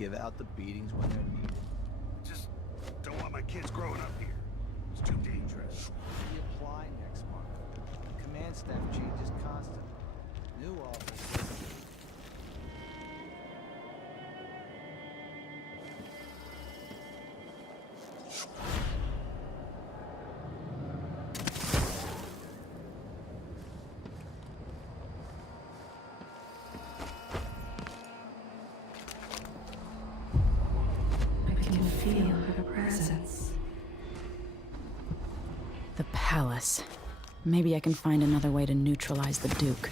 give out the beatings when they're needed. Just don't want my kids growing up here. It's too dangerous. Reapply next month. Command staff changes constantly. New officers. Feel her presence. The palace. Maybe I can find another way to neutralize the Duke.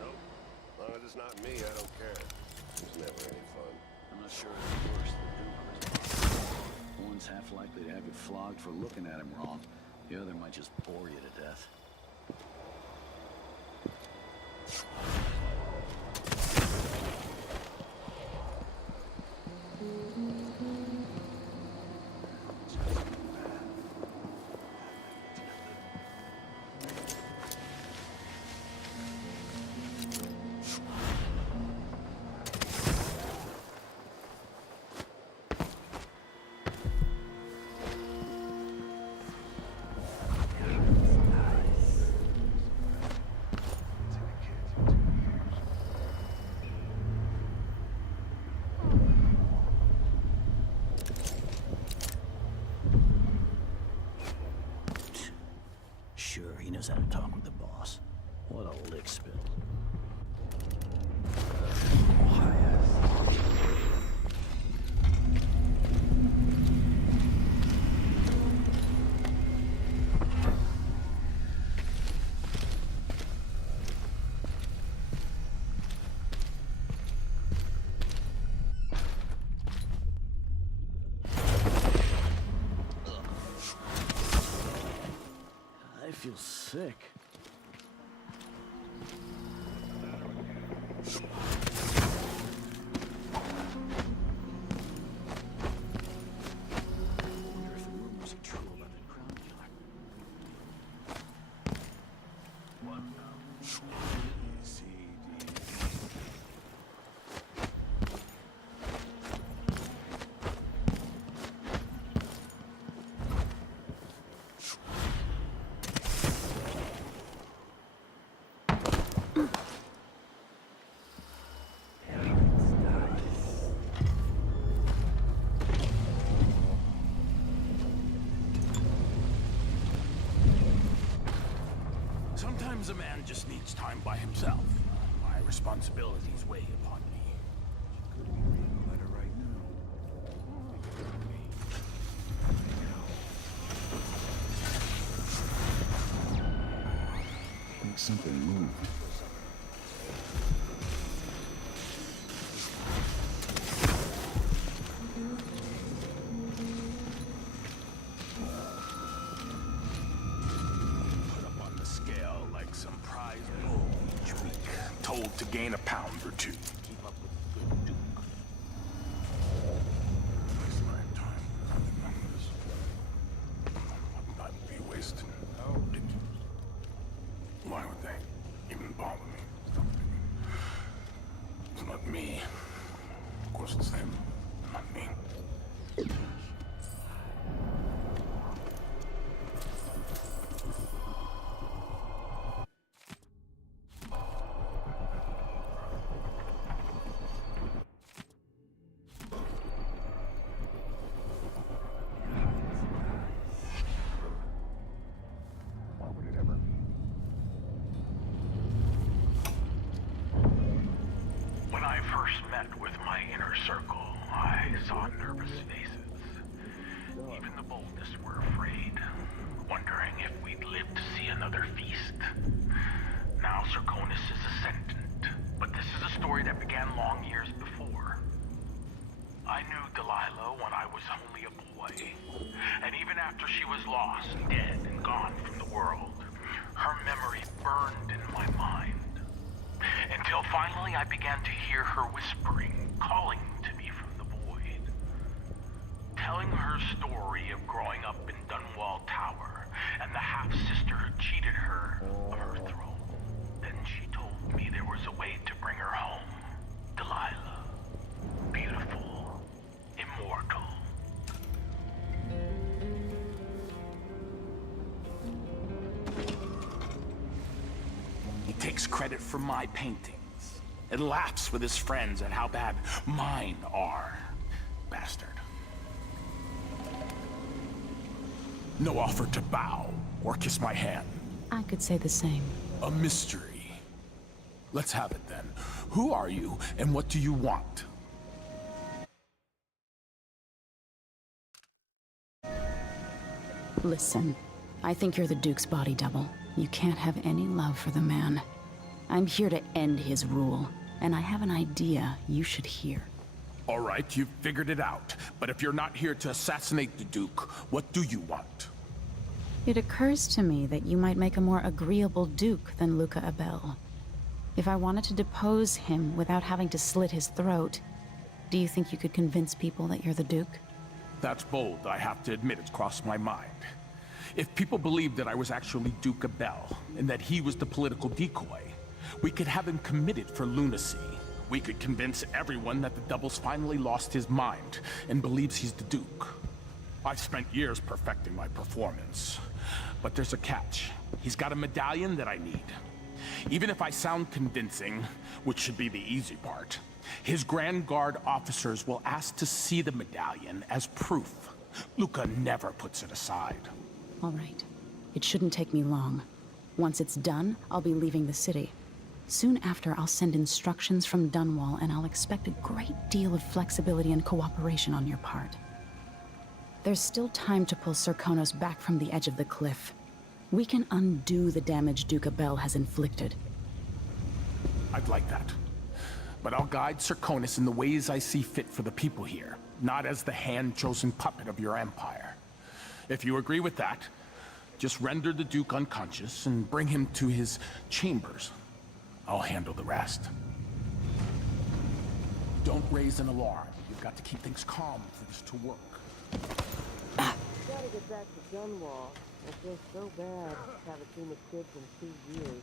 Nope. As long as it's not me, I don't care. It's never any fun. I'm not sure it's worse than Duke or his boss. One's half likely to have you flogged for looking at him wrong. The other might just bore you to death. Sure, he knows how to talk with the boss. What a lick spill. I feel sick. Wonder if the rumors are true about the crown killer. What now? Sometimes a man just needs time by himself. My responsibilities weigh upon me. Could be reading a letter right now. I think something moved. Told to gain a pound or two. Keep up with the good Duke. Waste my time. Would not be wasted. Oh. Why would they even bother me? It's not me. Of course it's them, not me. Circle, I saw nervous faces. Even the boldest were afraid, wondering if we'd live to see another feast. Now Serconis is ascendant, but this is a story that began long years before. I knew Delilah when I was only a boy, and even after she was lost, dead, and gone from the world, her memory burned in my mind. Until finally I began to hear her whispering, calling to me from the void. Telling her story of growing up in Dunwall Tower, and the half-sister who cheated her of her throne. Then she told me there was a way to bring her home. Delilah. takes credit for my paintings and laughs with his friends at how bad mine are. Bastard. No offer to bow or kiss my hand. I could say the same. A mystery. Let's have it then. Who are you and what do you want? Listen, I think you're the Duke's body double. You can't have any love for the man. I'm here to end his rule, and I have an idea you should hear. All right, you've figured it out. But if you're not here to assassinate the Duke, what do you want? It occurs to me that you might make a more agreeable Duke than Luca Abel. If I wanted to depose him without having to slit his throat, do you think you could convince people that you're the Duke? That's bold, I have to admit it's crossed my mind. If people believed that I was actually Duke Abel, and that he was the political decoy, we could have him committed for lunacy. We could convince everyone that the Double's finally lost his mind, and believes he's the Duke. I've spent years perfecting my performance. But there's a catch. He's got a medallion that I need. Even if I sound convincing, which should be the easy part, his Grand Guard officers will ask to see the medallion as proof. Luca never puts it aside. All right. It shouldn't take me long. Once it's done, I'll be leaving the city. Soon after, I'll send instructions from Dunwall, and I'll expect a great deal of flexibility and cooperation on your part. There's still time to pull Serkonos back from the edge of the cliff. We can undo the damage Duke Abel has inflicted. I'd like that. But I'll guide Serkonos in the ways I see fit for the people here, not as the hand-chosen puppet of your empire. If you agree with that, just render the Duke unconscious and bring him to his chambers. I'll handle the rest. Don't raise an alarm. You've got to keep things calm for this to work. Gotta get back to Dunwall. I feel so bad. Haven't seen the kids in 2 years.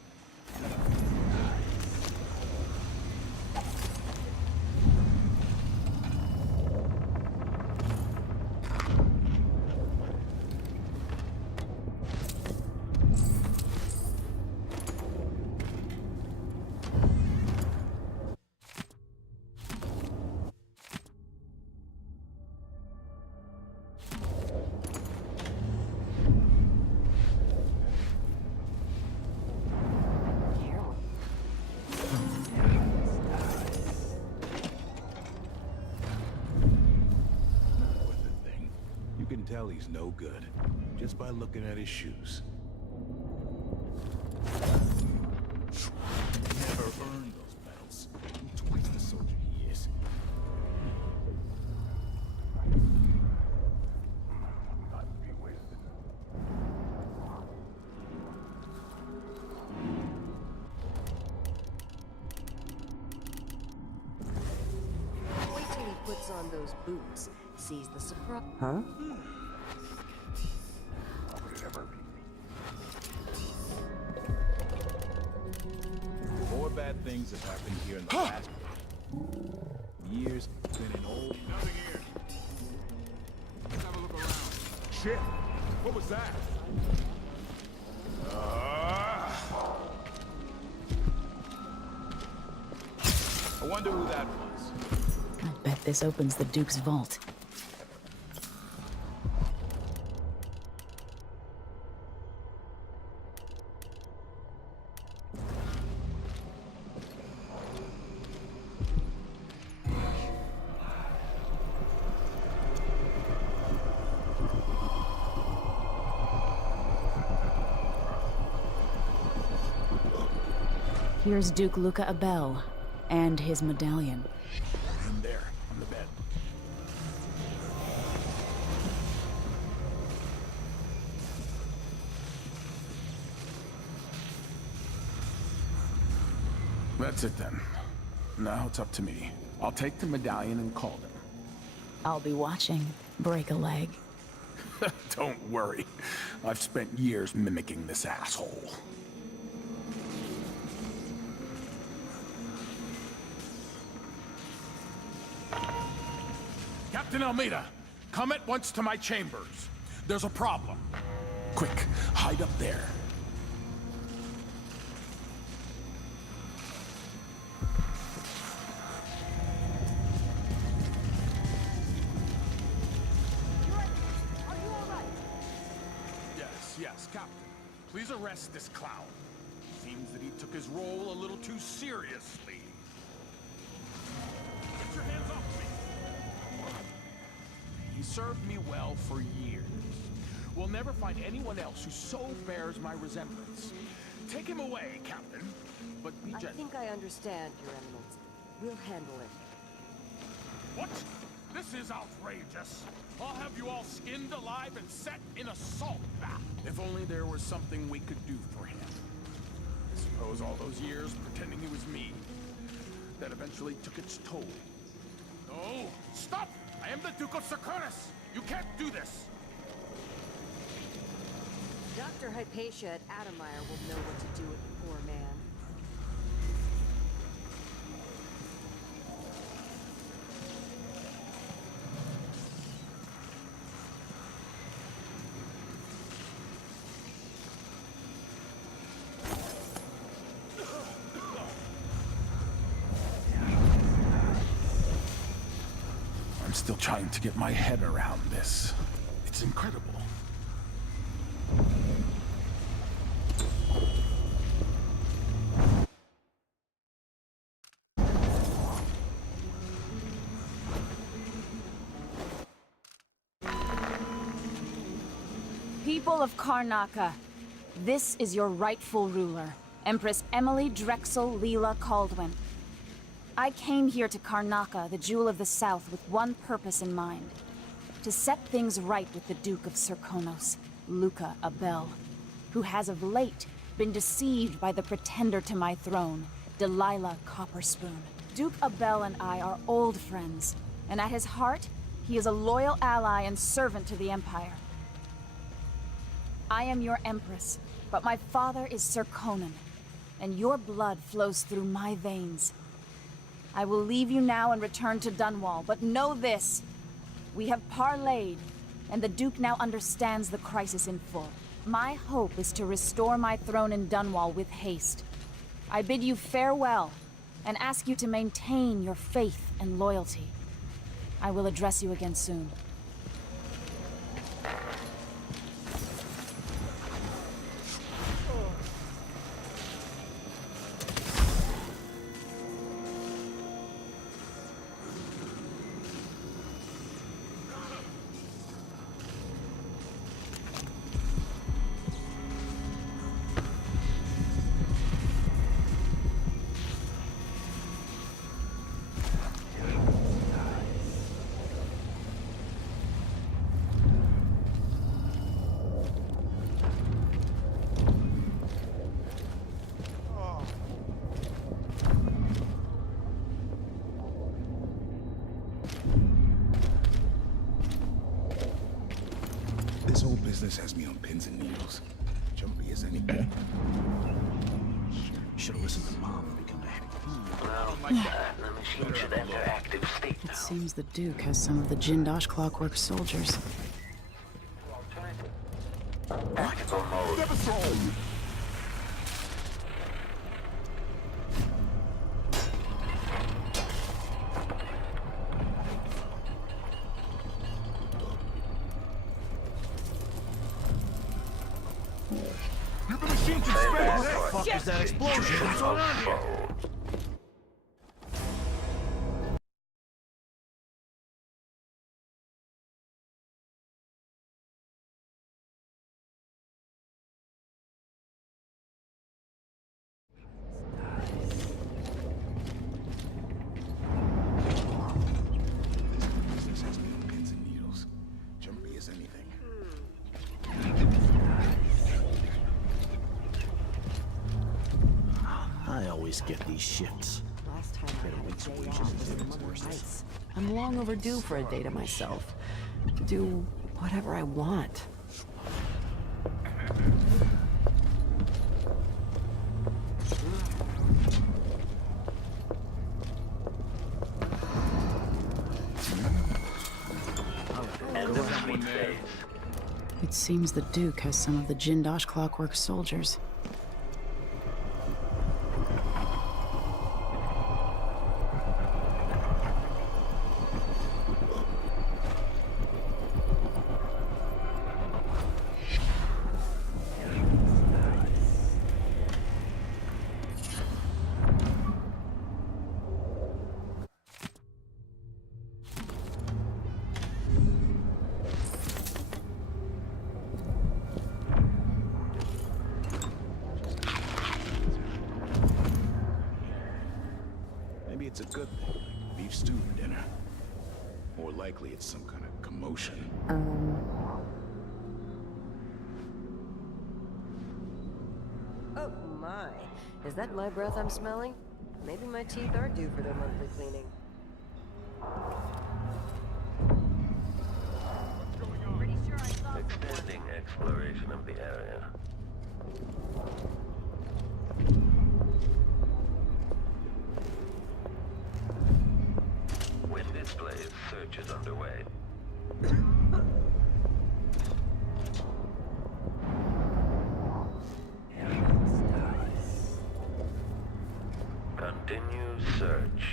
Tell he's no good, just by looking at his shoes. Never earned those medals. Twice the soldier he is. Not to be wasted. Wait till he puts on those boots. Sees the surprise. Huh? More bad things have happened here in the last years. Been an old. Nothing here. Let's have a look around. Shit! What was that? I wonder who that was. I'll bet this opens the Duke's vault. Here's Duke Luca Abel, and his medallion. In there, on the bed. That's it then. Now it's up to me. I'll take the medallion and call them. I'll be watching. Break a leg. Don't worry. I've spent years mimicking this asshole. Captain Almeida, come at once to my chambers. There's a problem. Quick, hide up there. Captain, please arrest this clown. Seems that he took his role a little too seriously. Get your hands off me! He served me well for years. We'll never find anyone else who so bears my resemblance. Take him away, Captain. But be gentle. I think I understand, Your Eminence. We'll handle it. What? This is outrageous. I'll have you all skinned alive and set in a salt bath. If only there was something we could do for him. I suppose all those years pretending he was me, that eventually took its toll. No! Stop! I am the Duke of Serkonis! You can't do this! Dr. Hypatia at Adamire will know what to do with the poor man. I'm still trying to get my head around this. It's incredible. People of Karnaca, this is your rightful ruler, Empress Emily Drexel Leela Caldwin. I came here to Karnaca, the Jewel of the South, with one purpose in mind. To set things right with the Duke of Serkonos, Luca Abel, who has of late been deceived by the pretender to my throne, Delilah Copperspoon. Duke Abel and I are old friends, and at his heart, he is a loyal ally and servant to the Empire. I am your Empress, but my father is Sir Conan, and your blood flows through my veins. I will leave you now and return to Dunwall, but know this. We have parleyed, and the Duke now understands the crisis in full. My hope is to restore my throne in Dunwall with haste. I bid you farewell, and ask you to maintain your faith and loyalty. I will address you again soon. This whole business has me on pins and needles. Jumpy as any. Should have listened to Mom and become a heck. Well, the machine should enter active state now. It seems the Duke has some of the Jindosh Clockwork soldiers. Tactical mode. Fuck is that explosion? What's going on here? Business has me on pins and needles. Jumpy as anything. I always get these shifts. Last time I Get a had week's a day wages off and was living Mother worse. Ice. I'm long overdue for a day to myself. Do whatever I want. End of sweet phase. It seems the Duke has some of the Jindosh Clockwork soldiers. it's a good thing, like beef stew for dinner. More likely it's some kind of commotion. Oh my. Is that my breath I'm smelling? Maybe my teeth are due for their monthly cleaning. Pretty sure I saw Extending exploration of the area. When displays, search is underway. Continue search.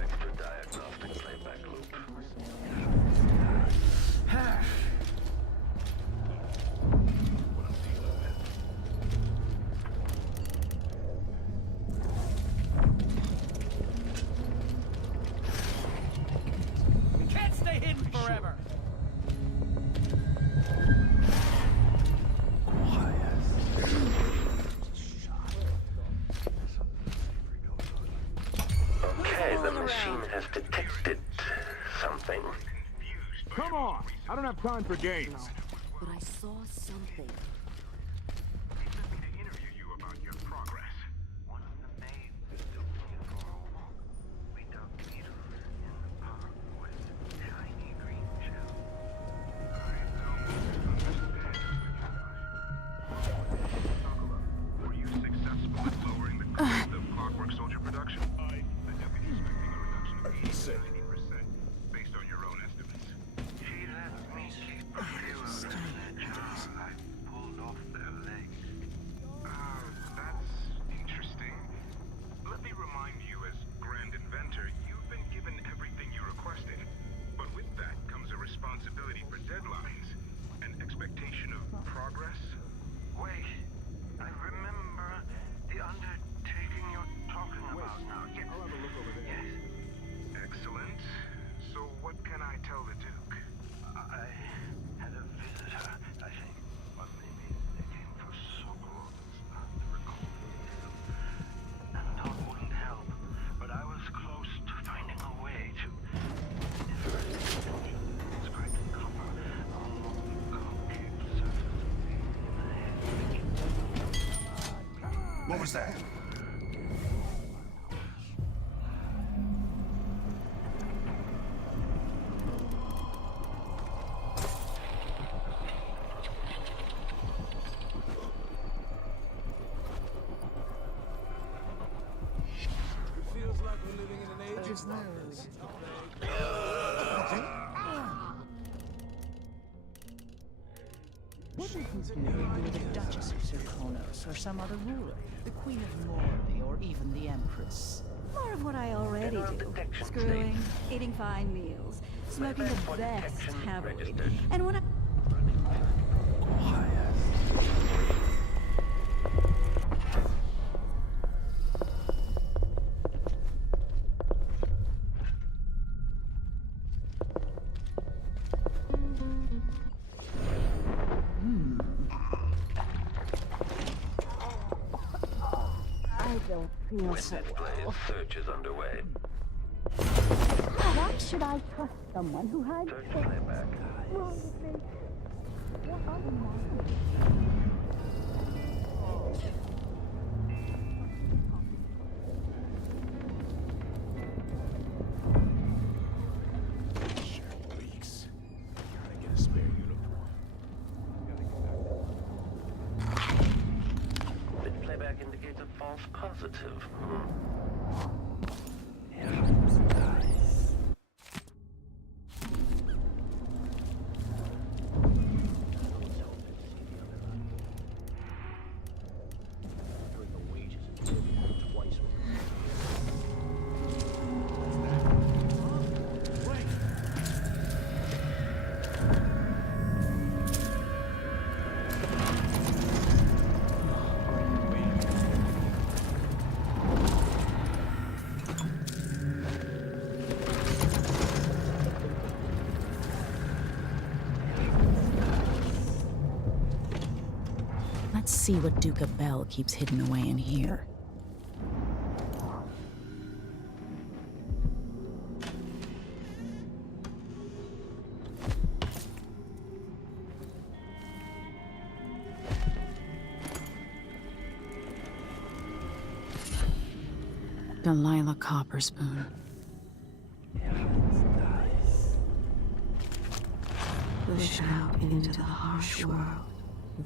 Extra diagnostic playback loop. Can't stay hidden forever. Okay, the machine has detected something. Come on! I don't have time for games. But I saw something. To interview you about your progress. One of the maids is still looking for a walk. We dug meters in the park with tiny green shell. I don't understand were you successful in lowering the cost of Clockwork Soldier production? The deputy's expecting a reduction of 80 to 90% based on your own estimates. She let me keep a few of them in that jar. I pulled off their legs. That's interesting. Let me remind you, as Grand Inventor, you've been given everything you requested. But with that comes a responsibility for deadlines, an expectation of progress. Wait, I remember the undertaking you're talking about now. Yes. I'll have a look over there. Yes. Excellent. So what can I tell the Duke? I had a visitor, I think. Or maybe they came for Sokol's record. And talk wouldn't help. But I was close to finding a way to scratch the copper along the concave surface in the head. What was that? Feels like we're living in an age of mirrors. What would you do with the Duchess of Serkonos or some other ruler? The Queen of Morley or even the Empress? More of what I already General do. detection Screwing, safe. eating fine meals, smoking Playback the for best detection heavily. registered. And when I... I don't feel When so displays, well. search is underway. Why should I trust someone who hides Search things playback. wrong with me? What are the markers? Shirt leaks. Gotta get a spare uniform. This playback indicates a false positive. Let's see what Duca Bell keeps hidden away in here. Delilah Copperspoon. Push out into the harsh world.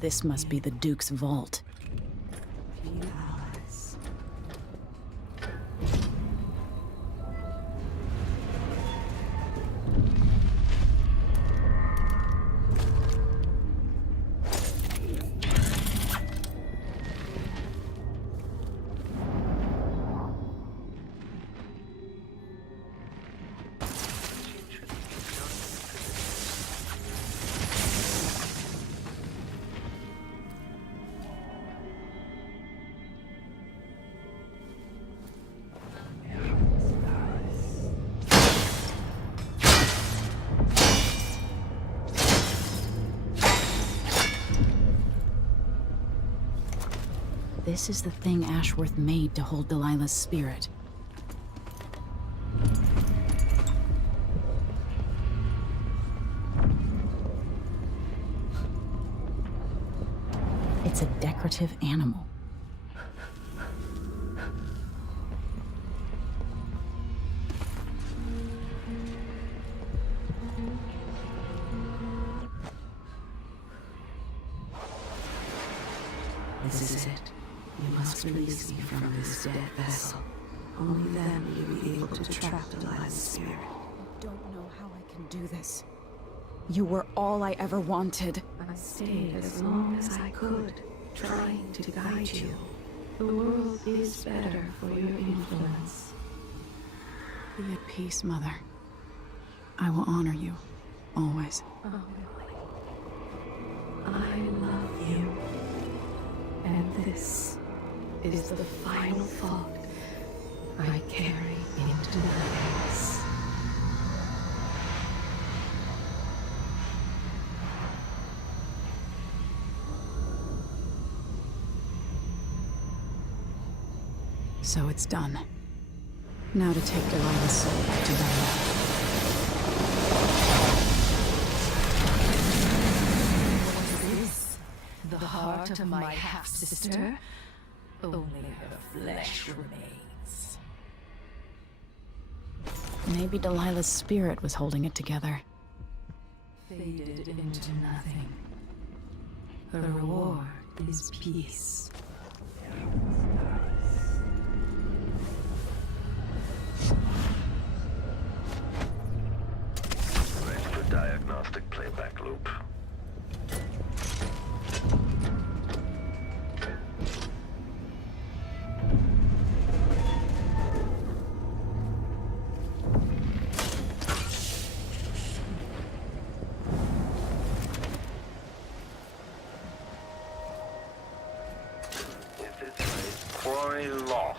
This must be the Duke's vault. Few allies. This is the thing Ashworth made to hold Delilah's spirit. It's a decorative animal. This is it. You must release me from this dead vessel. Only then will you be able to trap Delilah's spirit. I don't know how I can do this. You were all I ever wanted. I stayed as long as I could, trying to guide you. The world is better for your influence. Be at peace, Mother. I will honor you, always. I love you. And this is the final thought I carry into my days. So it's done. Now to take Delilah's soul back to Delilah. What is this? The heart of my half-sister? Only her flesh remains. Maybe Delilah's spirit was holding it together. Faded into nothing. Her reward is peace. Ready for diagnostic playback loop. If it's right, quarry lost.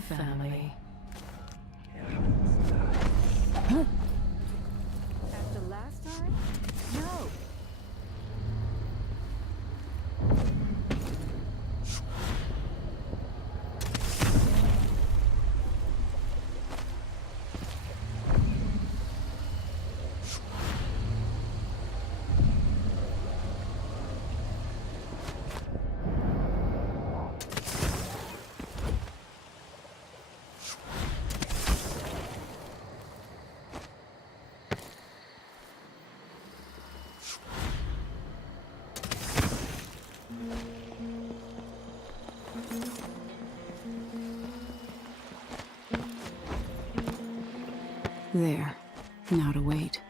family. After last time? No. There. Now to wait.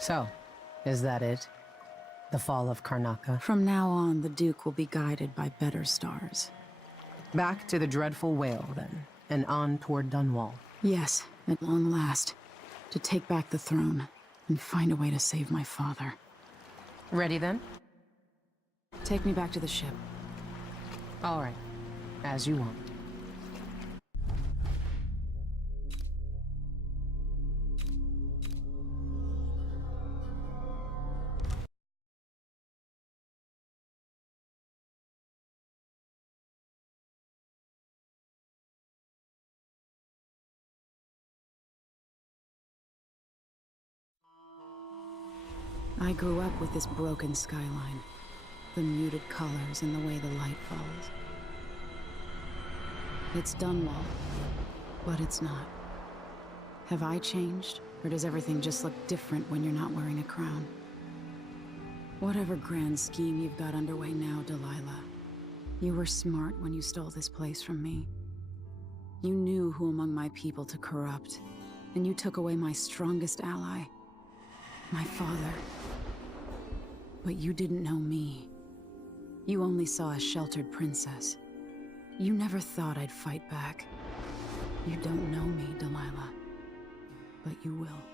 So, is that it? The fall of Karnaca? From now on, the Duke will be guided by better stars. Back to the dreadful whale, then, and on toward Dunwall. Yes, at long last. To take back the throne, and find a way to save my father. Ready, then? Take me back to the ship. All right. As you want. I grew up with this broken skyline. The muted colors and the way the light falls. It's Dunwall, but it's not. Have I changed, or does everything just look different when you're not wearing a crown? Whatever grand scheme you've got underway now, Delilah, you were smart when you stole this place from me. You knew who among my people to corrupt, and you took away my strongest ally, my father. But you didn't know me. You only saw a sheltered princess. You never thought I'd fight back. You don't know me, Delilah. But you will.